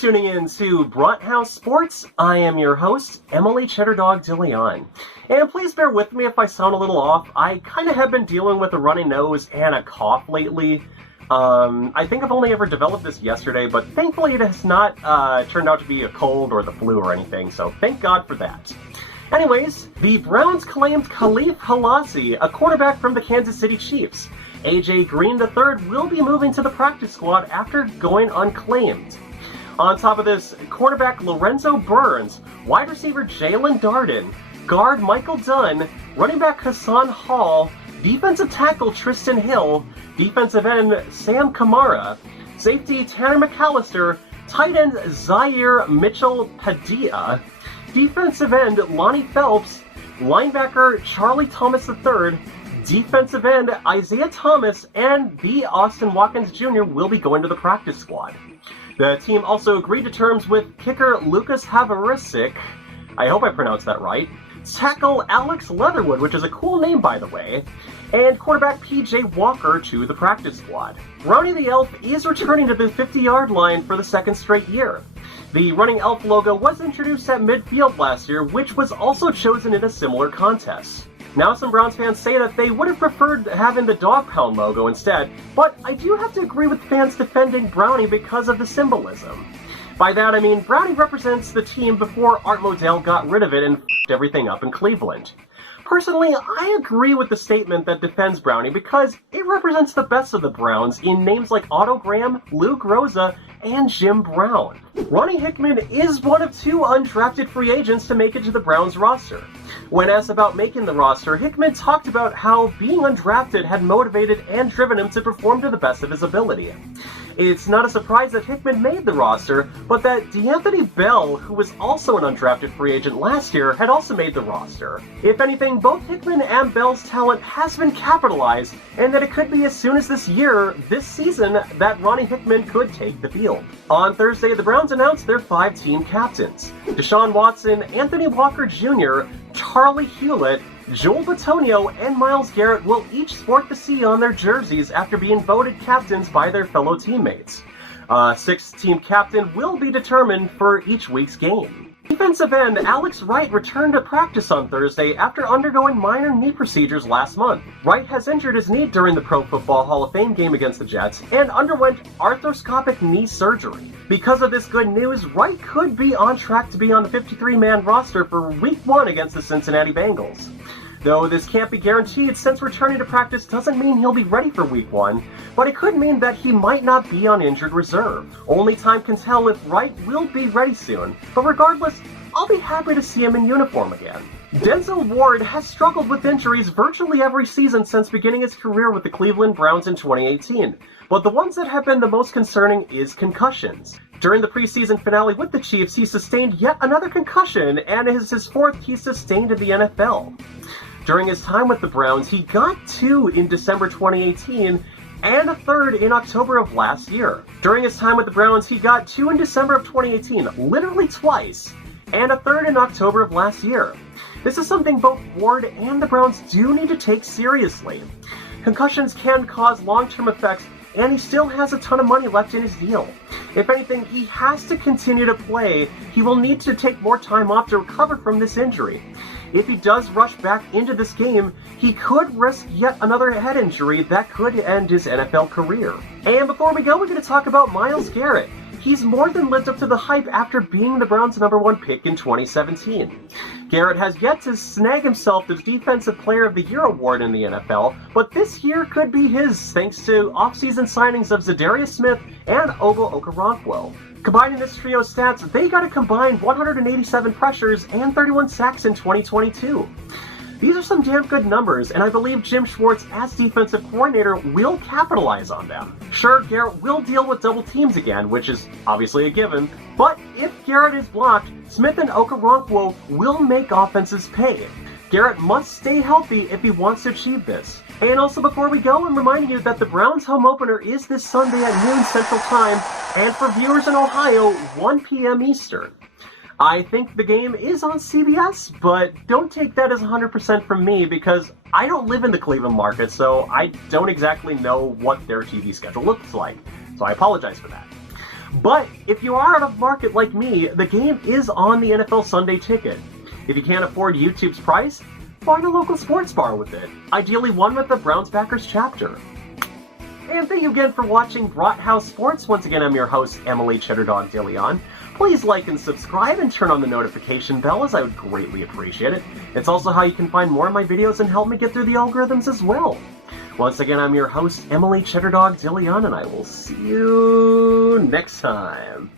tuning in to Brathouse Sports. I am your host, Emily Cheddardog DeLeon. And please bear with me if I sound a little off. I kind of have been dealing with a runny nose and a cough lately. I think I've only ever developed this yesterday, but thankfully it has not turned out to be a cold or the flu or anything, so thank God for that. Anyways, the Browns claimed Kahlef Hailassie, a quarterback from the Kansas City Chiefs. A.J. Green III will be moving to the practice squad after going unclaimed. On top of this, cornerback Lorenzo Burns, wide receiver Jalen Darden, guard Michael Dunn, running back Hassan Hall, defensive tackle Tristan Hill, defensive end Sam Kamara, safety Tanner McAllister, tight end Zaire Mitchell-Padilla, defensive end Lonnie Phelps, linebacker Charlie Thomas III, defensive end Isaiah Thomas, and B. Austin Watkins Jr. will be going to the practice squad. The team also agreed to terms with kicker Lucas Havarisic, I hope I pronounced that right, tackle Alex Leatherwood, which is a cool name by the way, and quarterback P.J. Walker to the practice squad. Brownie the Elf is returning to the 50-yard line for the second straight year. The running elf logo was introduced at midfield last year, which was also chosen in a similar contest. Now some Browns fans say that they would have preferred having the dog pound logo instead, but I do have to agree with fans defending Brownie because of the symbolism. By that I mean Brownie represents the team before Art Modell got rid of it and f***ed everything up in Cleveland. Personally, I agree with the statement that defends Brownie because it represents the best of the Browns in names like Otto Graham, Luke Rosa, and Jim Brown. Ronnie Hickman is one of two undrafted free agents to make it to the Browns roster. When asked about making the roster, Hickman talked about how being undrafted had motivated and driven him to perform to the best of his ability. It's not a surprise that Hickman made the roster, but that D'Anthony Bell, who was also an undrafted free agent last year, had also made the roster. If anything, both Hickman and Bell's talent has been capitalized, and that it could be as soon as this season, that Ronnie Hickman could take the field. On Thursday, the Browns announced their 5 team captains. Deshaun Watson, Anthony Walker Jr., Charlie Hewlett, Joel Bitonio, and Myles Garrett will each sport the C on their jerseys after being voted captains by their fellow teammates. A 6th-team captain will be determined for each week's game. Defensive end Alex Wright returned to practice on Thursday after undergoing minor knee procedures last month. Wright has injured his knee during the Pro Football Hall of Fame game against the Jets and underwent arthroscopic knee surgery. Because of this good news, Wright could be on track to be on the 53-man roster for Week 1 against the Cincinnati Bengals. Though this can't be guaranteed since returning to practice doesn't mean he'll be ready for Week 1, but it could mean that he might not be on injured reserve. Only time can tell if Wright will be ready soon, but regardless, I'll be happy to see him in uniform again. Denzel Ward has struggled with injuries virtually every season since beginning his career with the Cleveland Browns in 2018, but the ones that have been the most concerning is concussions. During the preseason finale with the Chiefs, he sustained yet another concussion, and it is his 4th he sustained in the NFL. During his time with the Browns, he got 2 in December 2018 and a 3rd in October of last year. During his time with the Browns, he got 2 in December of 2018, literally twice, and a 3rd in October of last year. This is something both Ward and the Browns do need to take seriously. Concussions can cause long-term effects, and he still has a ton of money left in his deal. If anything, he has to continue to play. He will need to take more time off to recover from this injury. If he does rush back into this game, he could risk yet another head injury that could end his NFL career. And before we go, we're going to talk about Myles Garrett. He's more than lived up to the hype after being the Browns' #1 pick in 2017. Garrett has yet to snag himself the Defensive Player of the Year award in the NFL, but this year could be his thanks to offseason signings of Za'Darius Smith and Ogbo Okoronkwo. Combining this trio's stats, they got a combined 187 pressures and 31 sacks in 2022. These are some damn good numbers, and I believe Jim Schwartz, as defensive coordinator, will capitalize on them. Sure, Garrett will deal with double teams again, which is obviously a given, but if Garrett is blocked, Smith and Okoronkwo will make offenses pay. Garrett must stay healthy if he wants to achieve this. And also before we go, I'm reminding you that the Browns home opener is this Sunday at noon Central Time, and for viewers in Ohio, 1 p.m. Eastern. I think the game is on CBS, but don't take that as 100% from me because I don't live in the Cleveland market, so I don't exactly know what their TV schedule looks like. So I apologize for that. But if you are out of market like me, the game is on the NFL Sunday Ticket. If you can't afford YouTube's price, find a local sports bar with it, ideally one with the Browns-Packers chapter. And thank you again for watching Brathouse Sports. Once again, I'm your host, Emily Cheddar Dog de Leon. Please like and subscribe and turn on the notification bell, as I would greatly appreciate it. It's also how you can find more of my videos and help me get through the algorithms as well. Once again, I'm your host, Emily Cheddar Dog de Leon, and I will see you next time.